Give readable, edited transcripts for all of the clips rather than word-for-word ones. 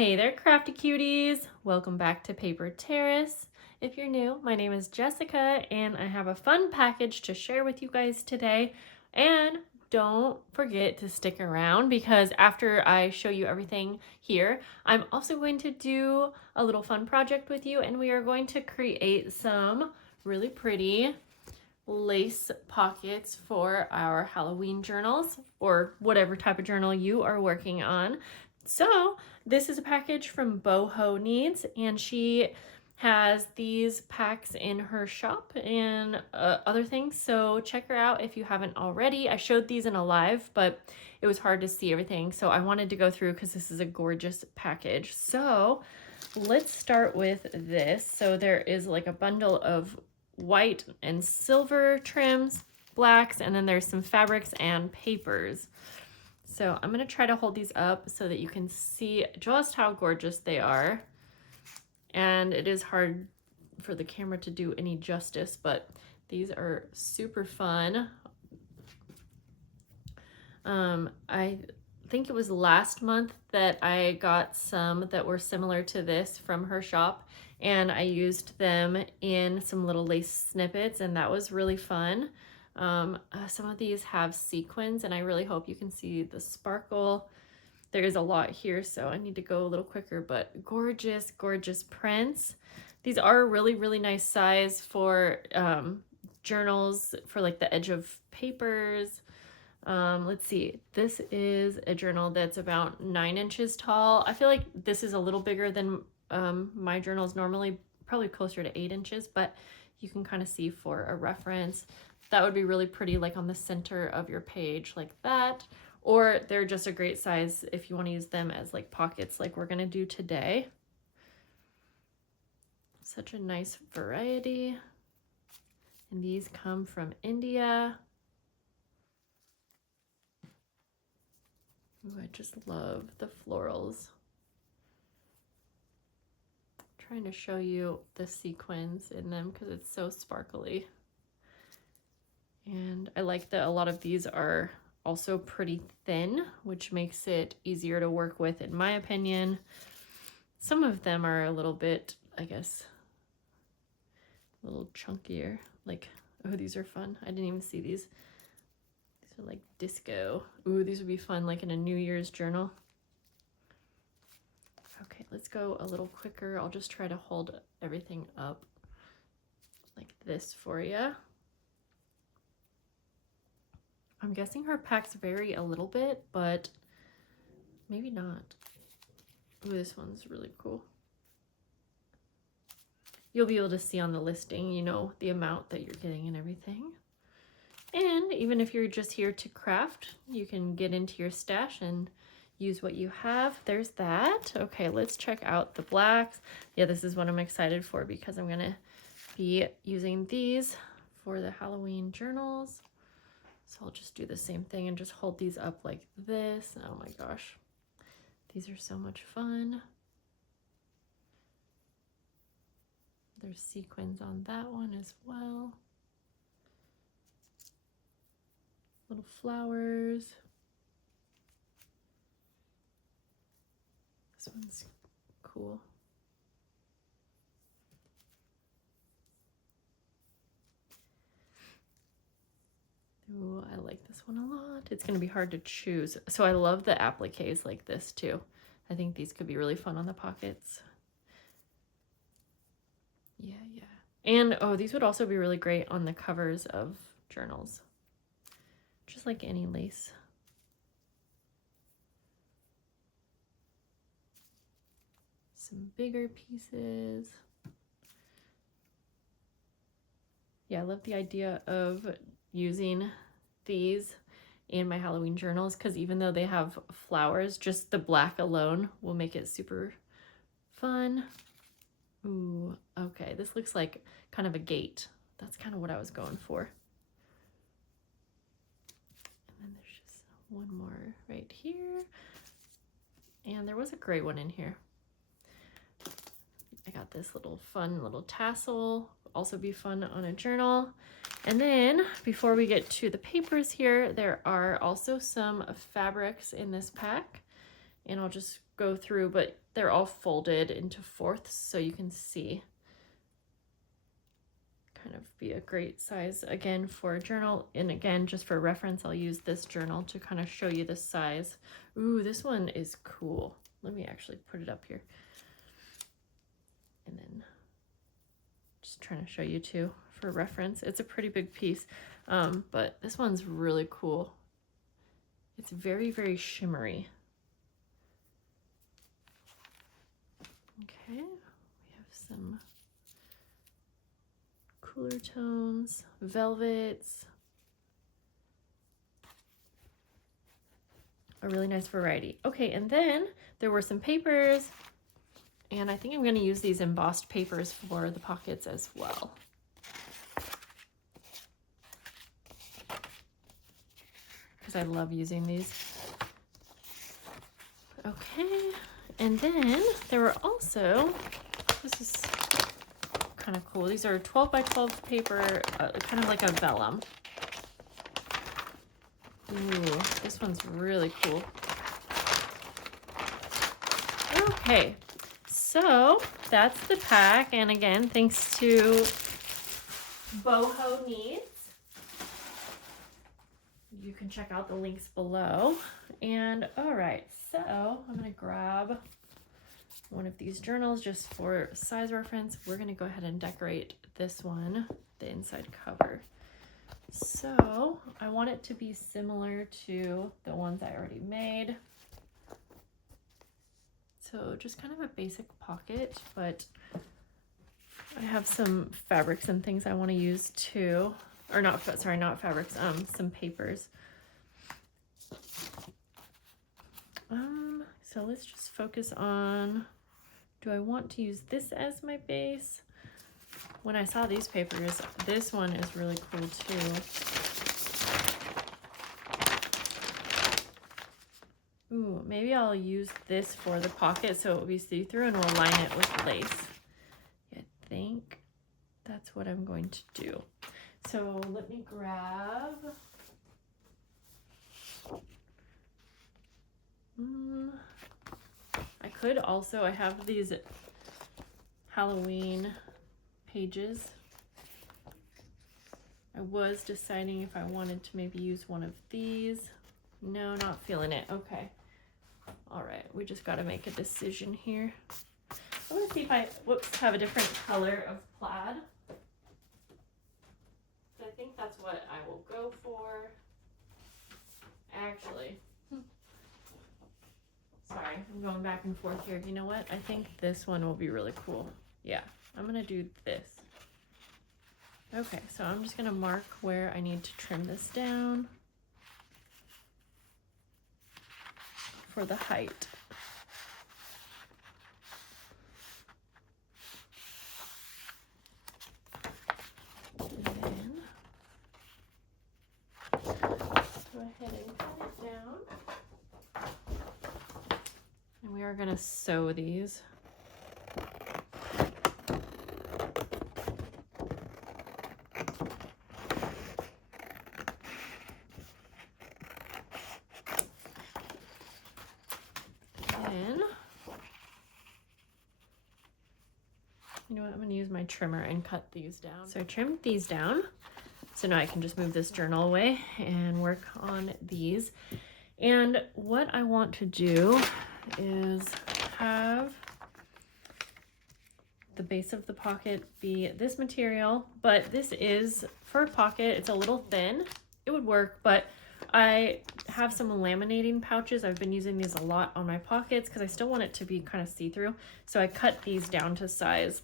Hey there, crafty cuties! Welcome back to Paper Terrace. If you're new, my name is Jessica and I have a fun package to share with you guys today. And don't forget to stick around because after I show you everything here, I'm also going to do a little fun project with you, and we are going to create some really pretty lace pockets for our Halloween journals or whatever type of journal you are working on. So this is a package from Boho Needs, and she has these packs in her shop and other things, so check her out if you haven't already. I showed these in a live, but it was hard to see everything, so I wanted to go through because this is a gorgeous package. So let's start with this. So there is like a bundle of white and silver trims, blacks, and then there's some fabrics and papers. So I'm going to try to hold these up so that you can see just how gorgeous they are. And it is hard for the camera to do any justice, but these are super fun. I think it was last month that I got some that were similar to this from her shop, and I used them in some little lace snippets, and that was really fun. Some of these have sequins, and I really hope you can see the sparkle. There is a lot here, so I need to go a little quicker, but gorgeous, gorgeous prints. These are a really, really nice size for journals, for like the edge of papers. Let's see, this is a journal that's about 9 inches tall. I feel like this is a little bigger than my journals normally, probably closer to 8 inches, but you can kind of see for a reference. That would be really pretty, like on the center of your page like that, or they're just a great size if you want to use them as like pockets like we're going to do today. Such a nice variety. And these come from India. Ooh, I just love the florals. I'm trying to show you the sequins in them because it's so sparkly. And I like that a lot of these are also pretty thin, which makes it easier to work with, in my opinion. Some of them are a little bit, I guess, a little chunkier. Like, oh, these are fun. I didn't even see these. These are like disco. Ooh, these would be fun, like in a New Year's journal. Okay, let's go a little quicker. I'll just try to hold everything up like this for you. I'm guessing her packs vary a little bit, but maybe not. Ooh, this one's really cool. You'll be able to see on the listing, you know, the amount that you're getting and everything. And even if you're just here to craft, you can get into your stash and use what you have. There's that. Okay, let's check out the blacks. Yeah, this is what I'm excited for because I'm gonna be using these for the Halloween journals. So I'll just do the same thing and just hold these up like this. Oh my gosh, these are so much fun. There's sequins on that one as well. Little flowers. This one's cool. Ooh, I like this one a lot. It's going to be hard to choose. So I love the appliques like this too. I think these could be really fun on the pockets. Yeah. And oh, these would also be really great on the covers of journals. Just like any lace. Some bigger pieces. Yeah, I love the idea of using these in my Halloween journals because even though they have flowers, just the black alone will make it super fun. Ooh, okay, this looks like kind of a gate. That's kind of what I was going for. And then there's just one more right here. And there was a gray one in here. I got this little fun little tassel, also be fun on a journal. And then before we get to the papers here, there are also some fabrics in this pack, and I'll just go through, but they're all folded into fourths so you can see. Kind of be a great size again for a journal. And again, just for reference, I'll use this journal to kind of show you the size. Ooh, this one is cool. Let me actually put it up here. And then just trying to show you too for reference. It's a pretty big piece, but this one's really cool. It's very, very shimmery. Okay, we have some cooler tones, velvets, a really nice variety. Okay, and then there were some papers, and I think I'm going to use these embossed papers for the pockets as well. Because I love using these. Okay, and then there were also, this is kind of cool. These are 12 by 12 paper, kind of like a vellum. Ooh, this one's really cool. Okay, so that's the pack. And again, thanks to Boho Needs. You can check out the links below. And all right, so I'm gonna grab one of these journals just for size reference. We're gonna go ahead and decorate this one, the inside cover. So I want it to be similar to the ones I already made. So just kind of a basic pocket, but I have some fabrics and things I want to use too. Or not, sorry, not fabrics, some papers. So let's just focus on, do I want to use this as my base? When I saw these papers, this one is really cool too. Ooh, maybe I'll use this for the pocket so it will be see-through, and we'll line it with lace. I think that's what I'm going to do. So let me grab, I could also, I have these Halloween pages. I was deciding if I wanted to maybe use one of these. No, not feeling it. Okay. All right, we just got to make a decision here. I want to see if I, have a different color of plaid. So I think that's what I will go for. Actually, sorry, I'm going back and forth here. You know what? I think this one will be really cool. Yeah, I'm gonna do this. Okay, so I'm just gonna mark where I need to trim this down for the height. And then go ahead and cut it down. And we are gonna sew these. You know what, I'm going to use my trimmer and cut these down. So I trimmed these down. So now I can just move this journal away and work on these. And what I want to do is have the base of the pocket be this material, but this is for a pocket. It's a little thin. It would work, but I have some laminating pouches. I've been using these a lot on my pockets because I still want it to be kind of see-through. So I cut these down to size.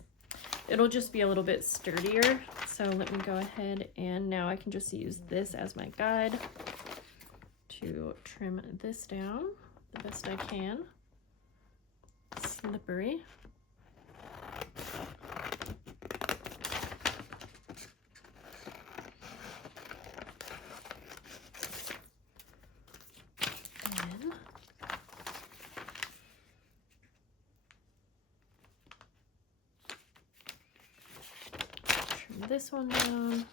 It'll just be a little bit sturdier. So let me go ahead and now I can just use this as my guide to trim this down the best I can. Slippery. This one down.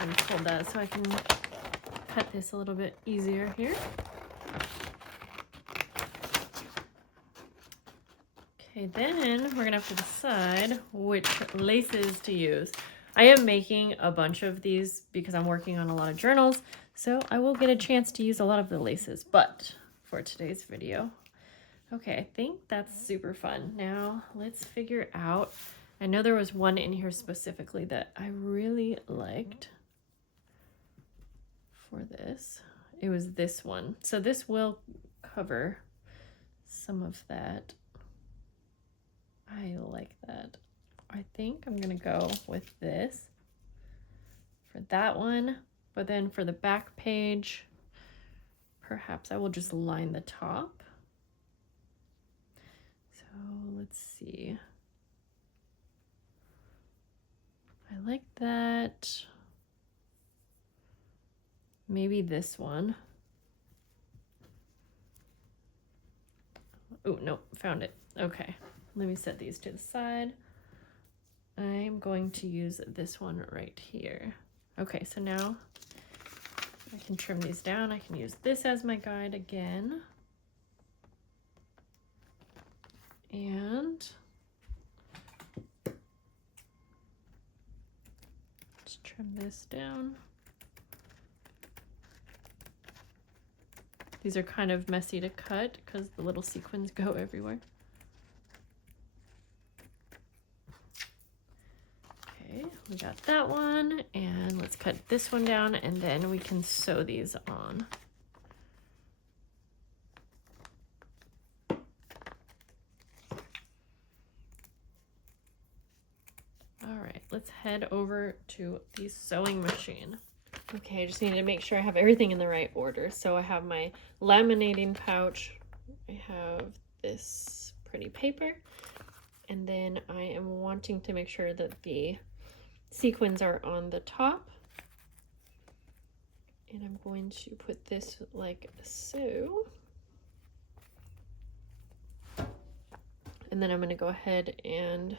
Unfold that so I can cut this a little bit easier here. Okay, then we're gonna have to decide which laces to use. I am making a bunch of these because I'm working on a lot of journals, so I will get a chance to use a lot of the laces, but for today's video. Okay, I think that's super fun. Now let's figure out, I know there was one in here specifically that I really liked for this. It was this one. So this will cover some of that. I like that. I think I'm gonna go with this for that one, but then for the back page, perhaps I will just line the top. So let's see. I like that. Maybe this one. Oh, no, found it. Okay, let me set these to the side. I'm going to use this one right here. Okay, so now I can trim these down. I can use this as my guide again. And just trim this down. These are kind of messy to cut because the little sequins go everywhere. Okay, we got that one, and let's cut this one down, and then we can sew these on. All right, let's head over to the sewing machine. Okay, I just need to make sure I have everything in the right order. So I have my laminating pouch, I have this pretty paper, and then I am wanting to make sure that the sequins are on the top. And I'm going to put this like so. And then I'm going to go ahead and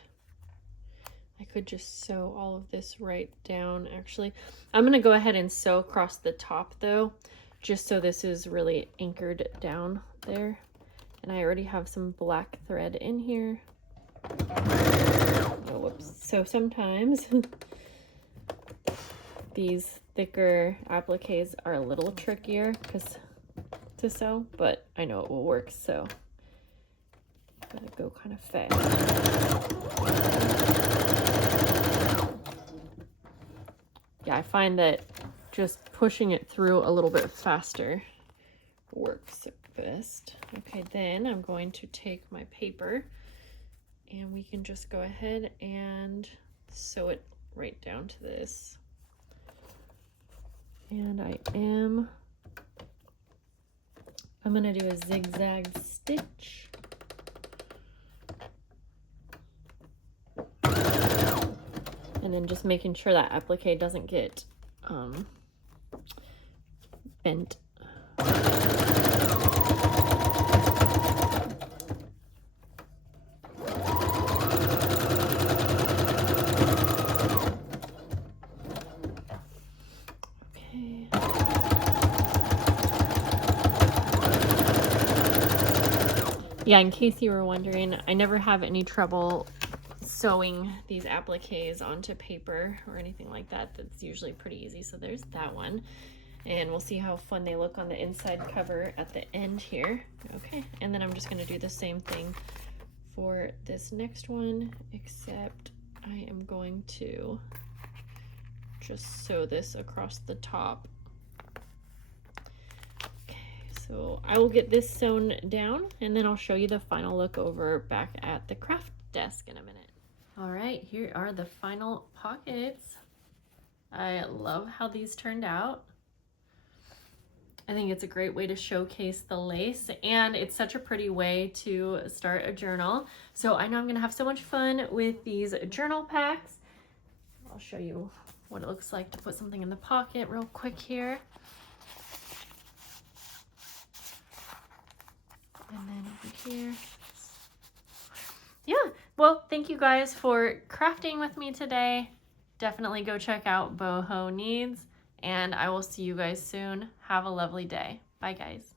I could just sew all of this right down. Actually, I'm going to go ahead and sew across the top though, just so this is really anchored down there. And I already have some black thread in here. Oh, whoops. So sometimes these thicker appliques are a little trickier to sew, but I know it will work, so gotta go kind of fast. Yeah, I find that just pushing it through a little bit faster works best. Okay, then I'm going to take my paper and we can just go ahead and sew it right down to this. And I'm gonna do a zigzag stitch. And then just making sure that applique doesn't get bent. Yeah, in case you were wondering, I never have any trouble sewing these appliques onto paper or anything like that. That's usually pretty easy. So there's that one. And we'll see how fun they look on the inside cover at the end here. Okay, and then I'm just gonna do the same thing for this next one, except I am going to just sew this across the top. So I will get this sewn down and then I'll show you the final look over back at the craft desk in a minute. All right, here are the final pockets. I love how these turned out. I think it's a great way to showcase the lace, and it's such a pretty way to start a journal. So I know I'm gonna have so much fun with these journal packs. I'll show you what it looks like to put something in the pocket real quick here. And then over here. Yeah, well, thank you guys for crafting with me today. Definitely go check out Boho Needs, and I will see you guys soon. Have a lovely day. Bye, guys.